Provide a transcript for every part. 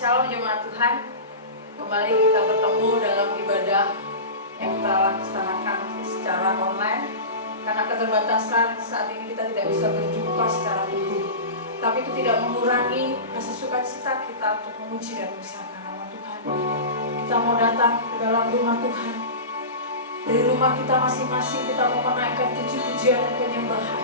Shalom jemaat Tuhan, kembali kita bertemu dalam ibadah yang kita laksanakan secara online. Karena keterbatasan saat ini kita tidak bisa berjumpa secara tubuh, tapi itu tidak mengurangi rasa sukacita kita untuk memuji dan membesarkan nama Tuhan. Kita mau datang ke dalam rumah Tuhan. Dari rumah kita masing-masing kita mau menaikkan puji-pujian dan penyembahan.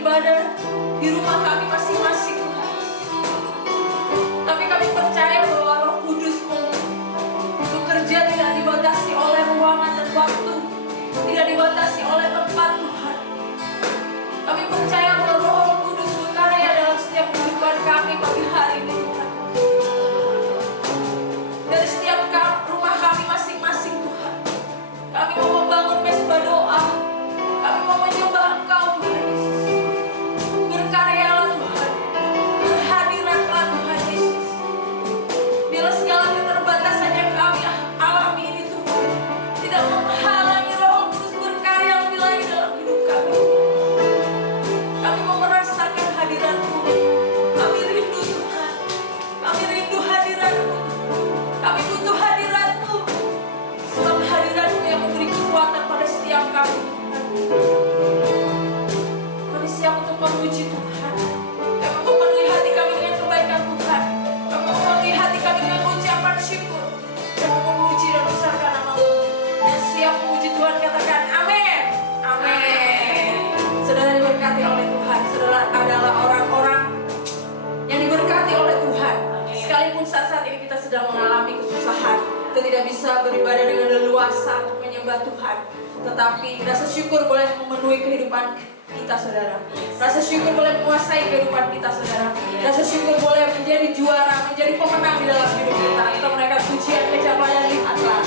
beribadah di rumah kami masing-masing Tuhan. Tapi kami percaya bahwa Roh Kudus-Mu bekerja tidak dibatasi oleh ruangan dan waktu, tidak dibatasi oleh tempat Tuhan. Kami percaya bahwa Roh Kudus berkarya dalam setiap kehidupan kami pagi hari ini Tuhan. Dari setiap rumah kami masing-masing Tuhan. Kami mau membangun mesbah doa. Kami mau menyembah Engkau Tuhan Yesus. Berkaryalah Tuhan. Berhadiratlah Tuhan Yesus. Biarlah segala keterbatasan yang kami alami ini Tuhan tidak menghalangi Roh Kudus berkarya lebih lagi dalam hidup kami. Kami mau merasakan hadirat-Mu. Kami rindu Tuhan. Kami rindu hadirat-Mu. Kami butuh hadirat-Mu. Sebab hadirat-Mu yang memberi kekuatan pada setiap kami. Kami siap untuk memuji Tuhan. Kami memenuhi hati kami dengan kebaikan Tuhan. Kami memenuhi hati kami dengan ucapan syukur. Kami memuji dan besarkan nama-Mu. Dan siap memuji Tuhan, katakan amin. Amin. Saudara diberkati oleh Tuhan. Saudara adalah orang-orang yang diberkati oleh Tuhan. Sekalipun saat-saat ini kita sedang mengalami kesusahan, kita tidak bisa beribadah dengan leluasa untuk menyembah Tuhan. Tetapi rasa syukur boleh memenuhi kehidupan kita saudara. Rasa syukur boleh menguasai kehidupan kita saudara. Rasa syukur boleh menjadi juara, menjadi pemenang di dalam hidup kita. Kita menaikkan pujian kecapan dan lihatlah.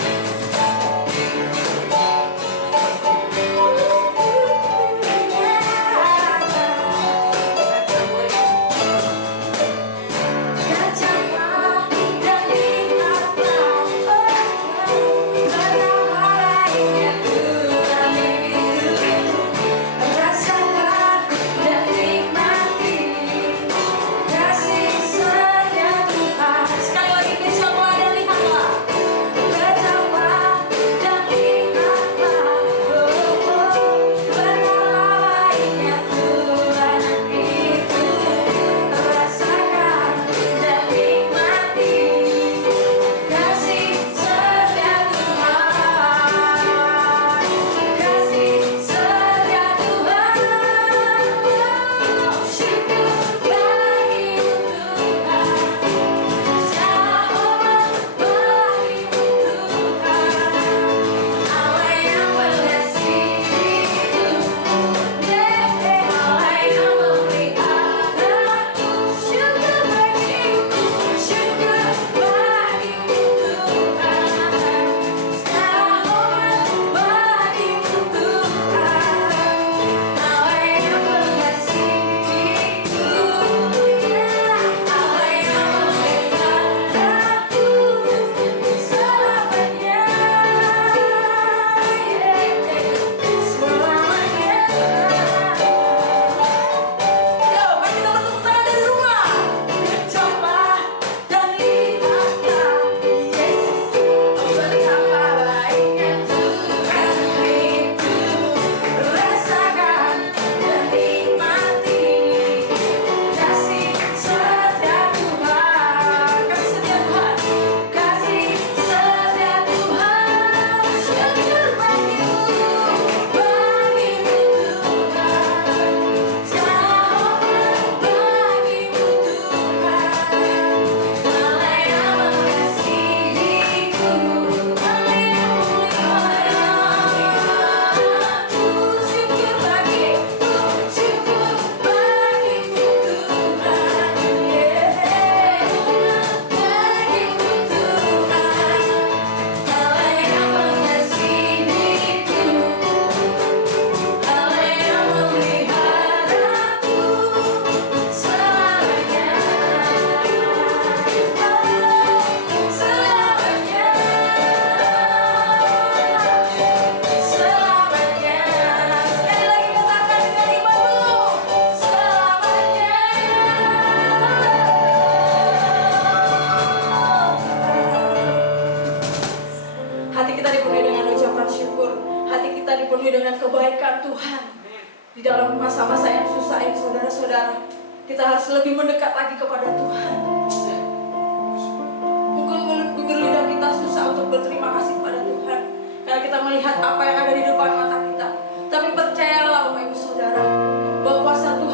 masa-masa yang susah ini saudara-saudara, kita harus lebih mendekat lagi kepada Tuhan. Mungkin bibir lidah kita susah untuk berterima kasih kepada Tuhan karena kita melihat apa yang ada di depan mata kita. Tapi percayalah Bapak Ibu Saudara, bahwa kuasa Tuhan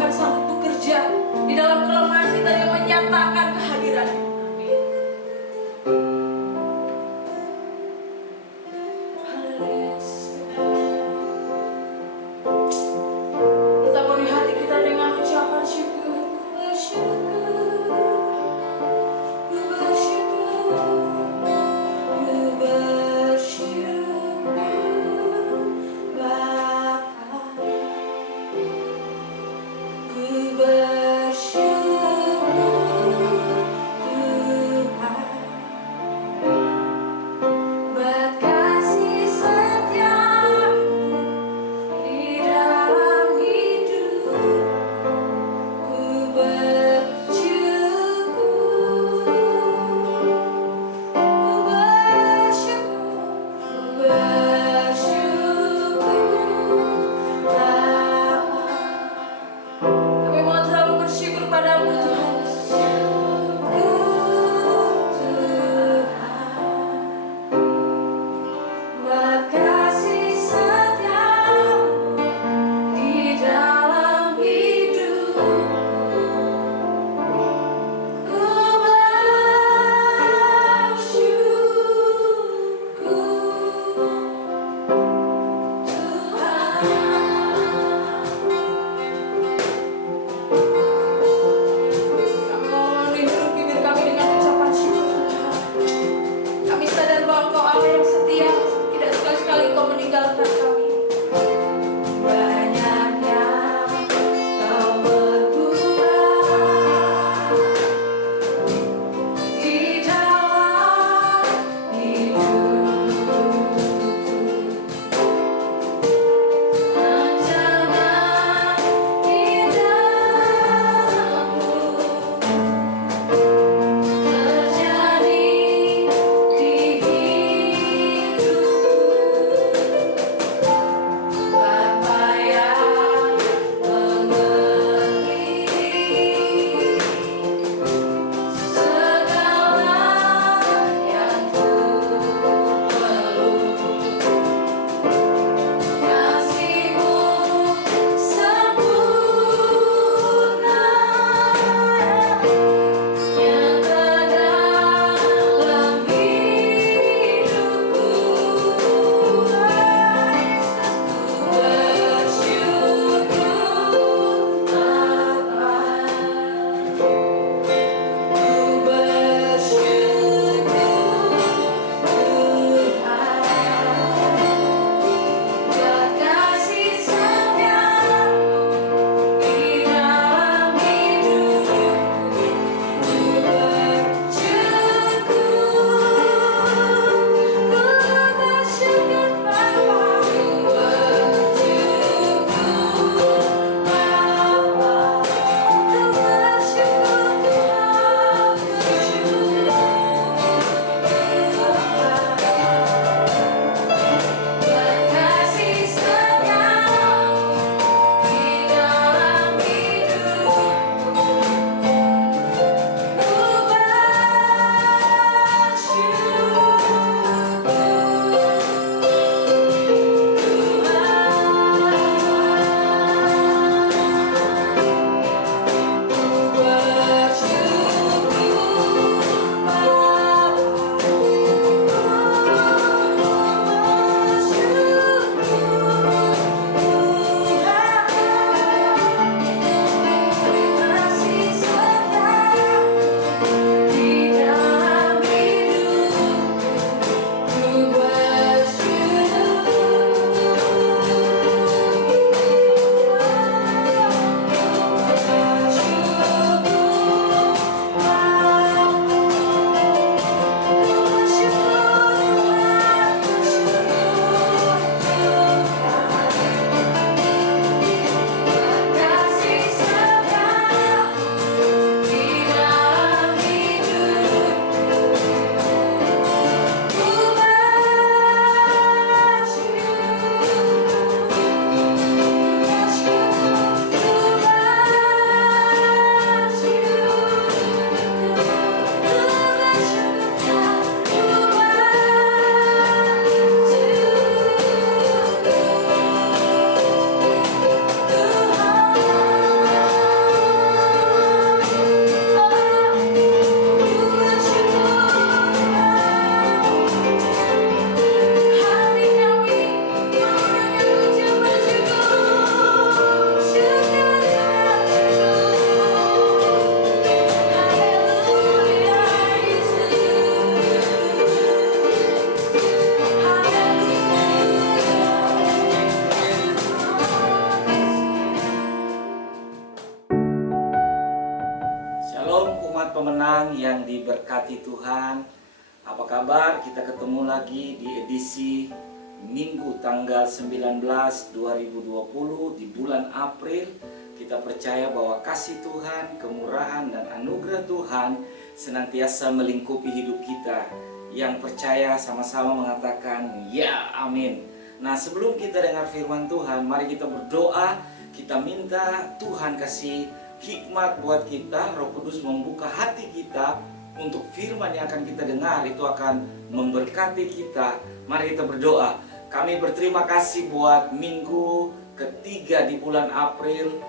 Apa kabar? Kita ketemu lagi di edisi Minggu tanggal 19 2020 di bulan April. Kita percaya bahwa kasih Tuhan, kemurahan dan anugerah Tuhan senantiasa melingkupi hidup kita. Yang percaya sama-sama mengatakan ya, amin. Nah, sebelum kita dengar firman Tuhan, mari kita berdoa. Kita minta Tuhan kasih hikmat buat kita. Roh Kudus membuka hati kita untuk firman yang akan kita dengar, itu akan memberkati kita. Mari kita berdoa. Kami berterima kasih buat minggu ketiga di bulan April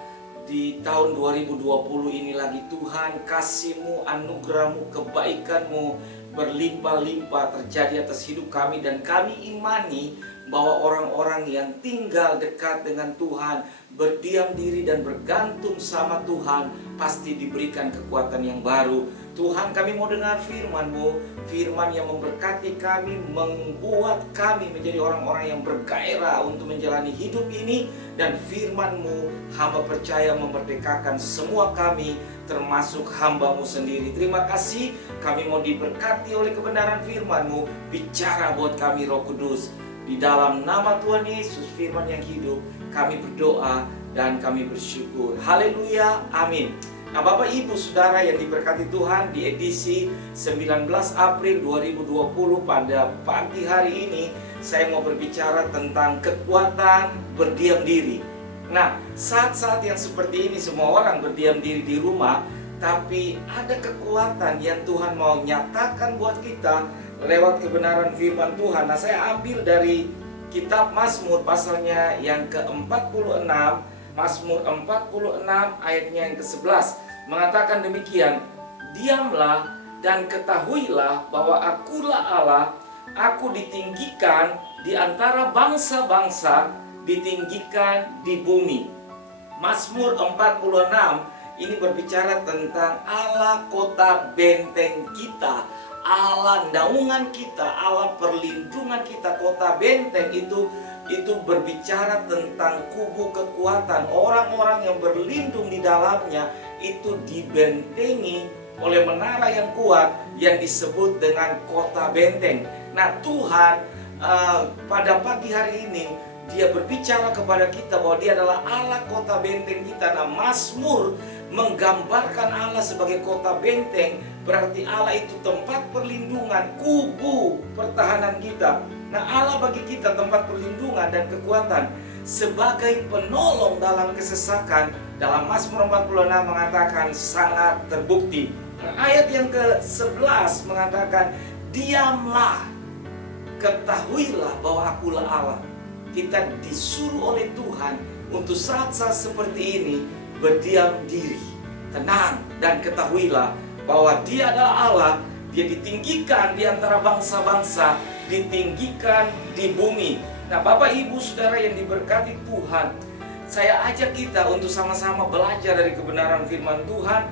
di tahun 2020 ini lagi. Tuhan, kasih-Mu, anugerah-Mu, kebaikan-Mu berlimpah-limpah terjadi atas hidup kami. Dan kami imani bahwa orang-orang yang tinggal dekat dengan Tuhan, berdiam diri dan bergantung sama Tuhan, pasti diberikan kekuatan yang baru. Tuhan, kami mau dengar firman-Mu, firman yang memberkati kami, membuat kami menjadi orang-orang yang bergairah untuk menjalani hidup ini. Dan firman-Mu, hamba percaya memerdekakan semua kami, termasuk hamba-Mu sendiri. Terima kasih, kami mau diberkati oleh kebenaran firman-Mu. Bicara buat kami, Roh Kudus. Di dalam nama Tuhan Yesus, firman yang hidup, kami berdoa dan kami bersyukur. Haleluya, amin. Nah, Bapak Ibu Saudara yang diberkati Tuhan, di edisi 19 April 2020 pada pagi hari ini saya mau berbicara tentang kekuatan berdiam diri. Nah, saat-saat yang seperti ini semua orang berdiam diri di rumah, tapi ada kekuatan yang Tuhan mau nyatakan buat kita lewat kebenaran firman Tuhan. Nah, saya ambil dari kitab Mazmur pasalnya yang ke-46, Mazmur 46 ayatnya yang ke-11 mengatakan demikian, diamlah dan ketahuilah bahwa akulah Allah, aku ditinggikan di antara bangsa-bangsa, ditinggikan di bumi. Mazmur 46 ini berbicara tentang Allah kota benteng kita, Allah naungan kita, Allah perlindungan kita. Kota benteng itu berbicara tentang kubu kekuatan. Orang-orang yang berlindung di dalamnya itu dibentengi oleh menara yang kuat yang disebut dengan kota benteng. Nah, Tuhan pada pagi hari ini Dia berbicara kepada kita bahwa Dia adalah Allah kota benteng kita. Nah, Mazmur menggambarkan Allah sebagai kota benteng, berarti Allah itu tempat perlindungan, kubu pertahanan kita. Nah, Allah bagi kita tempat perlindungan dan kekuatan sebagai penolong dalam kesesakan. Dalam Mazmur 46 mengatakan sangat terbukti. Nah, ayat yang ke-11 mengatakan, diamlah, ketahuilah bahwa akulah Allah. Kita disuruh oleh Tuhan untuk saat-saat seperti ini berdiam diri, tenang, dan ketahuilah bahwa Dia adalah Allah. Dia ditinggikan di antara bangsa-bangsa, ditinggikan di bumi. Nah, Bapak Ibu Saudara yang diberkati Tuhan, saya ajak kita untuk sama-sama belajar dari kebenaran firman Tuhan.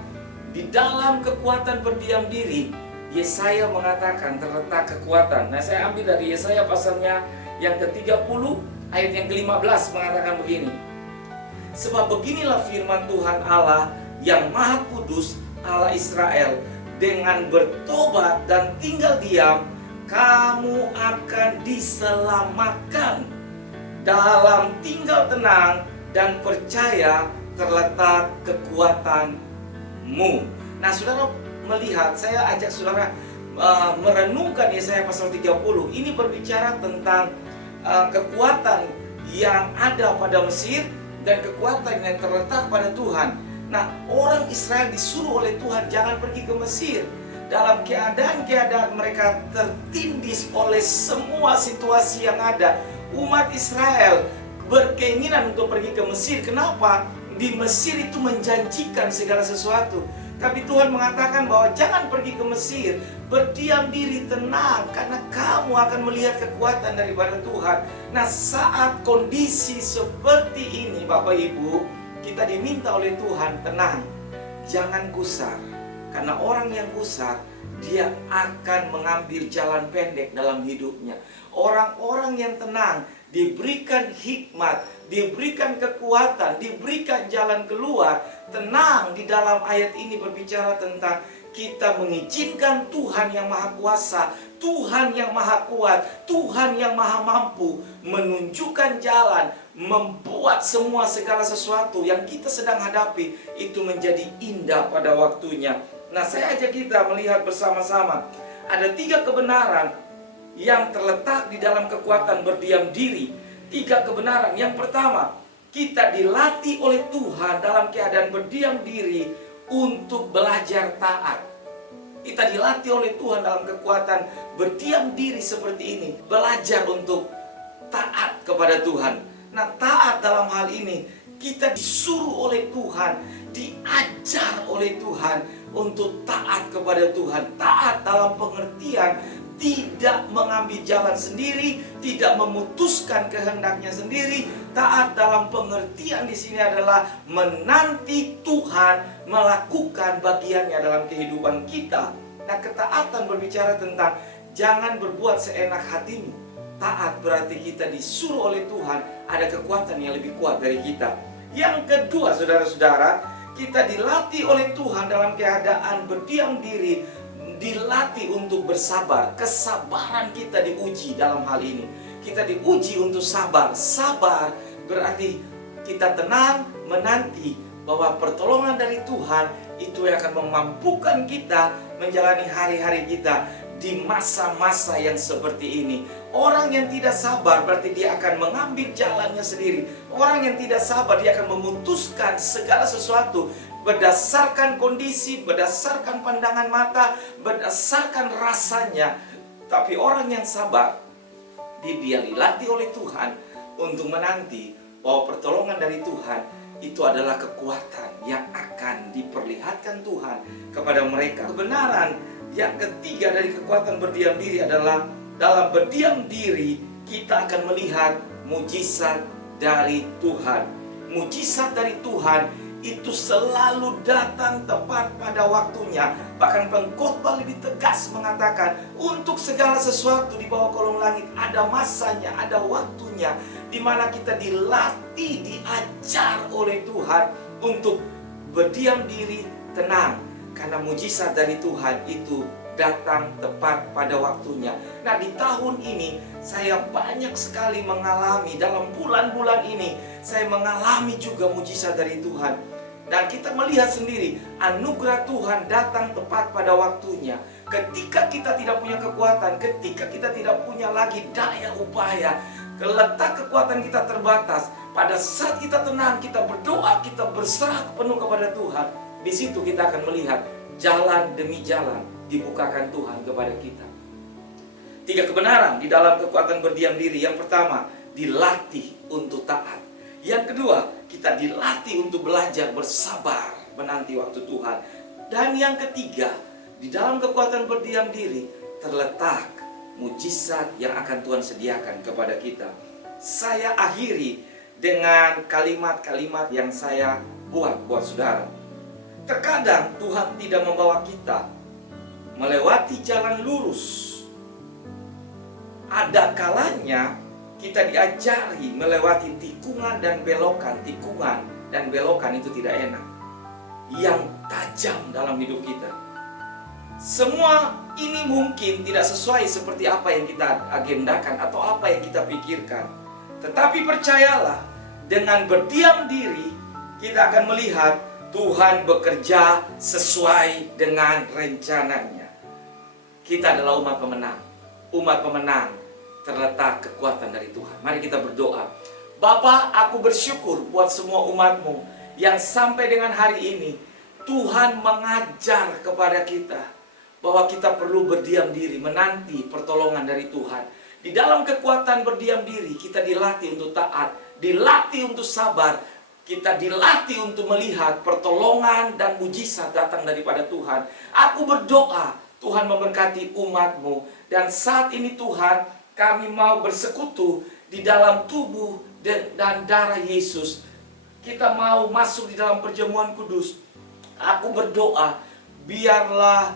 Di dalam kekuatan berdiam diri, Yesaya mengatakan terletak kekuatan. Nah, saya ambil dari Yesaya pasalnya yang ke-30 ayat yang ke-15 mengatakan begini. Sebab beginilah firman Tuhan Allah yang Maha Kudus, Allah Israel, dengan bertobat dan tinggal diam, kamu akan diselamatkan. Dalam tinggal tenang dan percaya terletak kekuatanmu. Nah, saudara melihat, saya ajak saudara merenungkan Yesaya pasal 30. Ini berbicara tentang kekuatan yang ada pada Mesir dan kekuatan yang terletak pada Tuhan. Nah, orang Israel disuruh oleh Tuhan jangan pergi ke Mesir. Dalam keadaan mereka tertindis oleh semua situasi yang ada, umat Israel berkeinginan untuk pergi ke Mesir. Kenapa? Di Mesir itu menjanjikan segala sesuatu. Tapi Tuhan mengatakan bahwa jangan pergi ke Mesir, berdiam diri, tenang, karena kamu akan melihat kekuatan daripada Tuhan. Nah, saat kondisi seperti ini, Bapak Ibu, kita diminta oleh Tuhan tenang, jangan gusar. Karena orang yang gusar, dia akan mengambil jalan pendek dalam hidupnya. Orang-orang yang tenang diberikan hikmat, diberikan kekuatan, diberikan jalan keluar. Tenang di dalam ayat ini berbicara tentang kita mengizinkan Tuhan yang Maha Kuasa, Tuhan yang Maha Kuat, Tuhan yang Maha Mampu menunjukkan jalan, membuat semua segala sesuatu yang kita sedang hadapi itu menjadi indah pada waktunya. Nah, saya ajak kita melihat bersama-sama. Ada 3 kebenaran yang terletak di dalam kekuatan berdiam diri. 3 kebenaran. Yang pertama, kita dilatih oleh Tuhan dalam keadaan berdiam diri untuk belajar taat. Kita dilatih oleh Tuhan dalam kekuatan berdiam diri seperti ini, belajar untuk taat kepada Tuhan. Nah, taat dalam hal ini kita disuruh oleh Tuhan, diajar oleh Tuhan untuk taat kepada Tuhan. Taat dalam pengertian tidak mengambil jalan sendiri, tidak memutuskan kehendaknya sendiri. Taat dalam pengertian di sini adalah menanti Tuhan melakukan bagiannya dalam kehidupan kita. Nah, ketaatan berbicara tentang jangan berbuat seenak hatimu. Taat berarti kita disuruh oleh Tuhan, ada kekuatan yang lebih kuat dari kita. Yang kedua, saudara-saudara, kita dilatih oleh Tuhan dalam keadaan berdiam diri, dilatih untuk bersabar. Kesabaran kita diuji dalam hal ini. Kita diuji untuk sabar. Sabar berarti kita tenang menanti bahwa pertolongan dari Tuhan itu yang akan memampukan kita menjalani hari-hari kita di masa-masa yang seperti ini. Orang yang tidak sabar berarti dia akan mengambil jalannya sendiri. Orang yang tidak sabar dia akan memutuskan segala sesuatu berdasarkan kondisi, berdasarkan pandangan mata, berdasarkan rasanya. Tapi orang yang sabar, dia dilatih oleh Tuhan untuk menanti bahwa pertolongan dari Tuhan itu adalah kekuatan yang akan diperlihatkan Tuhan kepada mereka. Kebenaran yang ketiga dari kekuatan berdiam diri adalah dalam berdiam diri kita akan melihat mujizat dari Tuhan. Mujizat dari Tuhan itu selalu datang tepat pada waktunya. Bahkan pengkhotbah lebih tegas mengatakan untuk segala sesuatu di bawah kolong langit ada masanya, ada waktunya, di mana kita dilatih, diajar oleh Tuhan untuk berdiam diri, tenang, karena mujizat dari Tuhan itu datang tepat pada waktunya. Nah, di tahun ini saya banyak sekali mengalami, dalam bulan-bulan ini saya mengalami juga mujizat dari Tuhan. Dan kita melihat sendiri anugerah Tuhan datang tepat pada waktunya. Ketika kita tidak punya kekuatan, ketika kita tidak punya lagi daya upaya, letak kekuatan kita terbatas, pada saat kita tenang, kita berdoa, kita berserah penuh kepada Tuhan, di situ kita akan melihat jalan demi jalan dibukakan Tuhan kepada kita. 3 kebenaran di dalam kekuatan berdiam diri. Yang pertama, dilatih untuk taat. Yang kedua, kita dilatih untuk belajar bersabar menanti waktu Tuhan. Dan yang ketiga, di dalam kekuatan berdiam diri terletak mujizat yang akan Tuhan sediakan kepada kita. Saya akhiri dengan kalimat-kalimat yang saya buat saudara. Terkadang Tuhan tidak membawa kita melewati jalan lurus. Ada kalanya kita diajari melewati tikungan dan belokan. Tikungan dan belokan itu tidak enak, yang tajam dalam hidup kita. Semua ini mungkin tidak sesuai seperti apa yang kita agendakan atau apa yang kita pikirkan. Tetapi percayalah, dengan berdiam diri kita akan melihat Tuhan bekerja sesuai dengan rencananya. Kita adalah umat pemenang. Umat pemenang terletak kekuatan dari Tuhan. Mari kita berdoa. Bapa, aku bersyukur buat semua umat-Mu yang sampai dengan hari ini Tuhan mengajar kepada kita bahwa kita perlu berdiam diri, menanti pertolongan dari Tuhan. Di dalam kekuatan berdiam diri kita dilatih untuk taat, dilatih untuk sabar, kita dilatih untuk melihat pertolongan dan mujizat datang daripada Tuhan. Aku berdoa Tuhan memberkati umat-Mu. Dan saat ini Tuhan, kami mau bersekutu di dalam tubuh dan darah Yesus. Kita mau masuk di dalam perjamuan kudus. Aku berdoa, biarlah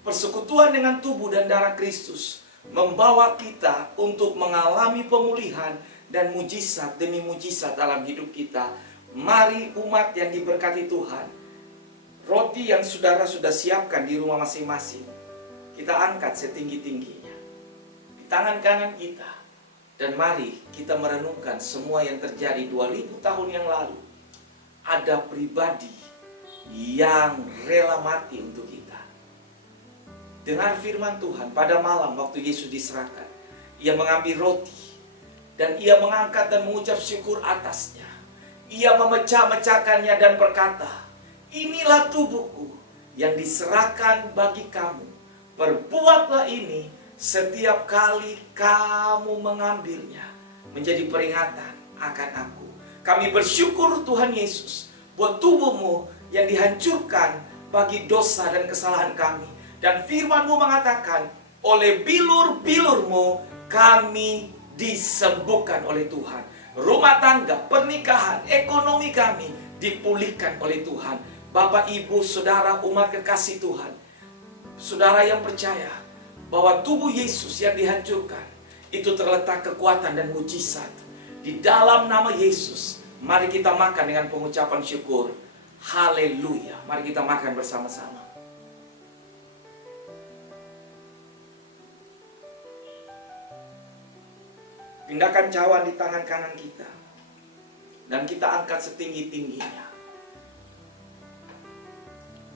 persekutuan dengan tubuh dan darah Kristus membawa kita untuk mengalami pemulihan dan mujizat demi mujizat dalam hidup kita. Mari umat yang diberkati Tuhan, roti yang saudara sudah siapkan di rumah masing-masing, kita angkat setinggi-tingginya di tangan kanan kita. Dan mari kita merenungkan semua yang terjadi 2000 tahun yang lalu. Ada pribadi yang rela mati untuk kita. Dengar firman Tuhan pada malam waktu Yesus diserahkan. Ia mengambil roti dan ia mengangkat dan mengucap syukur atasnya. Ia memecah-mecahkannya dan berkata, "Inilah tubuhku yang diserahkan bagi kamu. Perbuatlah ini setiap kali kamu mengambilnya menjadi peringatan akan aku." Kami bersyukur Tuhan Yesus buat tubuhmu yang dihancurkan bagi dosa dan kesalahan kami. Dan firman-Mu mengatakan, oleh bilur-bilur-Mu kami disembuhkan oleh Tuhan. Rumah tangga, pernikahan, ekonomi kami dipulihkan oleh Tuhan. Bapak, Ibu, Saudara, umat kekasih Tuhan, saudara yang percaya bahwa tubuh Yesus yang dihancurkan itu terletak kekuatan dan mujizat di dalam nama Yesus. Mari kita makan dengan pengucapan syukur. Haleluya. Mari kita makan bersama-sama. Pindahkan cawan di tangan kanan kita dan kita angkat setinggi-tingginya.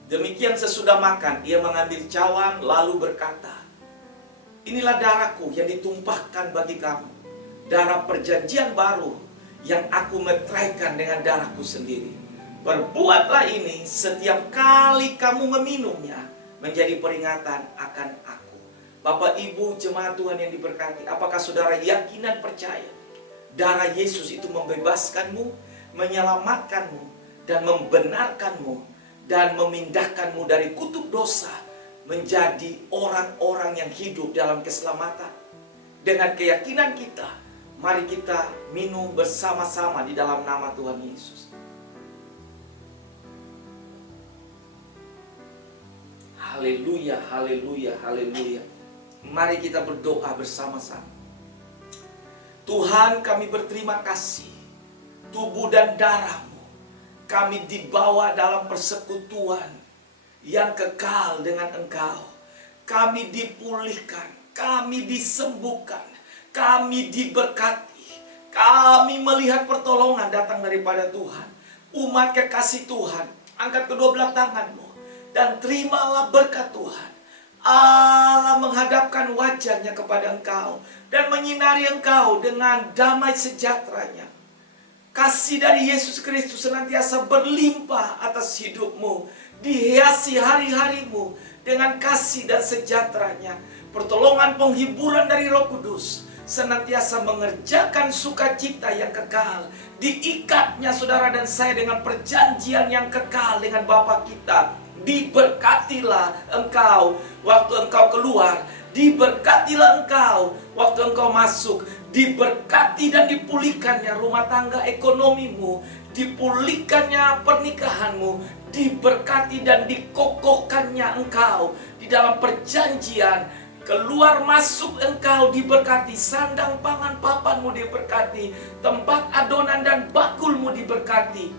Demikian sesudah makan, ia mengambil cawan lalu berkata, "Inilah darahku yang ditumpahkan bagi kamu, darah perjanjian baru yang aku meteraikan dengan darahku sendiri. Berbuatlah ini setiap kali kamu meminumnya menjadi peringatan akan aku." Bapak, Ibu, jemaat Tuhan yang diberkati, apakah saudara yakin dan percaya darah Yesus itu membebaskanmu, menyelamatkanmu, dan membenarkanmu, dan memindahkanmu dari kutuk dosa menjadi orang-orang yang hidup dalam keselamatan? Dengan keyakinan kita, mari kita minum bersama-sama di dalam nama Tuhan Yesus. Haleluya, haleluya, haleluya. Mari kita berdoa bersama-sama. Tuhan, kami berterima kasih. Tubuh dan darah-Mu kami dibawa dalam persekutuan yang kekal dengan Engkau. Kami dipulihkan, kami disembuhkan, kami diberkati. Kami melihat pertolongan datang daripada Tuhan. Umat kekasih Tuhan, angkat kedua belah tanganmu dan terimalah berkat Tuhan. Allah menghadapkan wajahnya kepada engkau dan menyinari engkau dengan damai sejahteranya. Kasih dari Yesus Kristus senantiasa berlimpah atas hidupmu. Dihiasi hari-harimu dengan kasih dan sejahteranya. Pertolongan penghiburan dari Roh Kudus senantiasa mengerjakan sukacita yang kekal. Diikatnya saudara dan saya dengan perjanjian yang kekal dengan Bapa kita. Diberkatilah engkau waktu engkau keluar, diberkatilah engkau waktu engkau masuk, diberkati dan dipulihkannya rumah tangga ekonomimu, dipulihkannya pernikahanmu, diberkati dan dikokohkannya engkau di dalam perjanjian. Keluar masuk engkau diberkati, sandang pangan papanmu diberkati, tempat adonan dan bakulmu diberkati.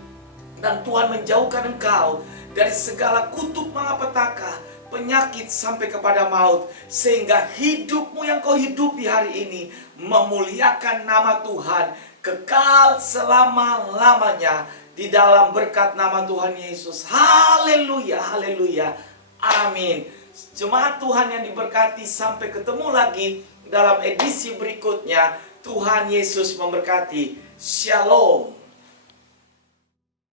Dan Tuhan menjauhkan engkau dari segala kutuk malapetaka, penyakit sampai kepada maut, sehingga hidupmu yang kau hidupi hari ini memuliakan nama Tuhan kekal selama-lamanya di dalam berkat nama Tuhan Yesus. Haleluya, haleluya, amin. Jemaat Tuhan yang diberkati, sampai ketemu lagi dalam edisi berikutnya. Tuhan Yesus memberkati. Shalom.